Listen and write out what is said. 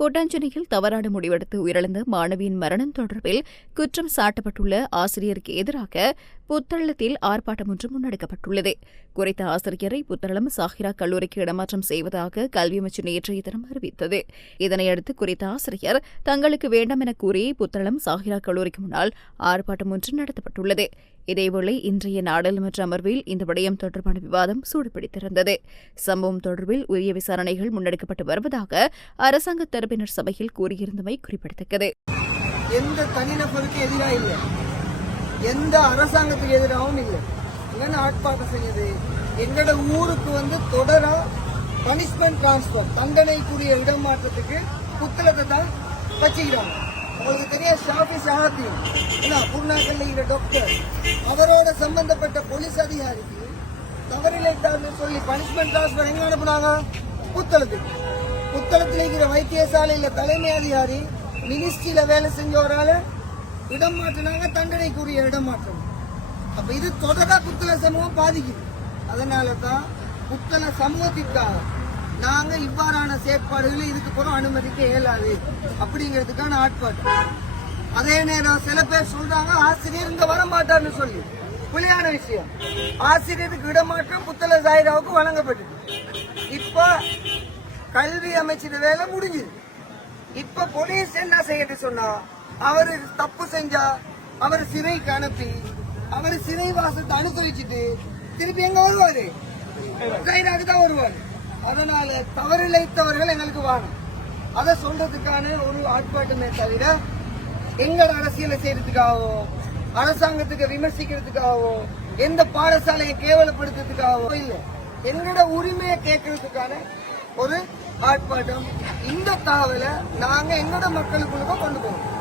கூட்டாஞ்சேரியில் தவறான முடிவெடுத்து உயிரிழந்த மாணவியின் மரணம் தொடர்பில் குற்றம் சாட்டப்பட்டுள்ள ஆசிரியருக்கு எதிராக புத்தளத்தில் ஆர்ப்பாட்டம் ஒன்று முன்னெடுக்கப்பட்டுள்ளது. குறித்த ஆசிரியரை புத்தளம் சாஹிரா கல்லூரிக்கு இடமாற்றம் செய்வதாக கல்வி அமைச்சு நேற்றைய தினம் அறிவித்தது. இதனையடுத்து குறித்த ஆசிரியர் தங்களுக்கு வேண்டாம் என கூறி புத்தளம் சாஹிரா கல்லூரிக்கு முன்னால் ஆர்ப்பாட்டம் ஒன்று நடத்தப்பட்டுள்ளது. இதேவேளை இன்றைய நாடாளுமன்ற அமர்வில் இந்த விடயம் தொடர்பான விவாதம் சூடுபிடித்திருந்தது. சம்பவம் தொடர்பில் உரிய விசாரணைகள் முன்னெடுக்கப்பட்டு வருவதாக அரசாங்க தரப்பு உறுப்பினர் சபையில் கூறியிருந்தமை குறிப்பிடத்தக்கது. எந்த தனிநபருக்கு எதிராக இல்லை. எந்த அரசாங்கத்துக்கு எதிராகவும் இல்லை. என்னென்ன ஆட்பாட்டம் செய்யுது? எங்களோட ஊருக்கு வந்து தொடரா பனிஷ்மெண்ட் டிரான்ஸ்பர் தண்டனைக்குரிய இடமாற்றத்துக்கு புத்தகத்தை தான் வச்சுக்கிறாங்க. உங்களுக்கு தெரியும் ஷாஃபி ஷஹாத்தி என்ன பூர்ணாக்கல்லைங்கிற டாக்டர் அவரோட சம்பந்தப்பட்ட போலீஸ் அதிகாரிக்கு தவறிழைத்தார்னு சொல்லி பனிஷ்மெண்ட் டிரான்ஸ்பர் எங்க அனுப்புனாங்க? புத்தளத்துக்கு புத்தளத்தில் இருக்கிற வைத்தியசாலையில் தலைமை அதிகாரி மினிஸ்ட்ரியில் வேலை செஞ்சவரால் இடம் மாற்றினாங்க தண்டனைக்குரிய இடம் மாற்றம் அப்போ இது தொடர புத்தள சமூகம் பாதிக்குது. அதனால தான் புத்தள சமூகத்திற்காக நாங்கள் இவ்வாறான செயற்பாடுகளை இதுக்கு பிறகு அனுமதிக்க இயலாது அப்படிங்கிறதுக்கான ஆட்பாட்டம் அதே நேரம் சில பேர் சொல்றாங்க ஆசிரியர் இங்க வரமாட்டார்னு சொல்லி. புலியான விஷயம். ஆசிரியருக்கு இடமாற்றம் புத்தள சாயிராவுக்கு வழங்கப்பட்டது. இப்போ கல்வி அமைச்சர் வேலை முடிஞ்சுது. இப்ப போலீஸ் என்ன செய்யட்டு சொன்னா அவரு தப்பு செஞ்சா அவர் சிறைக்கு அனுப்பி அவர் சிறை வாசத்தை அனுசரிச்சுட்டு திருப்பி எங்க வருவாரு? கைராக்கு தான் வருவாரு. அதனால தவறிழைத்தவர்கள் எங்களுக்கு வாங்க அதை சொல்றதுக்கான ஒரு ஆட்பாட்டமே தவிர எங்கள் அரசியலை செய்யறதுக்காகவோ அரசாங்கத்துக்கு விமர்சிக்கிறதுக்காகவோ எந்த பாடசாலையை கேவலப்படுத்துறதுக்காகவோ இல்லை. எங்களோட உரிமையை கேட்கறதுக்கான ஒரு ஆட்பாட்டம் இந்த தகவலை நாங்க எங்களோட மக்களுக்குள்ள கொண்டு போவோம்.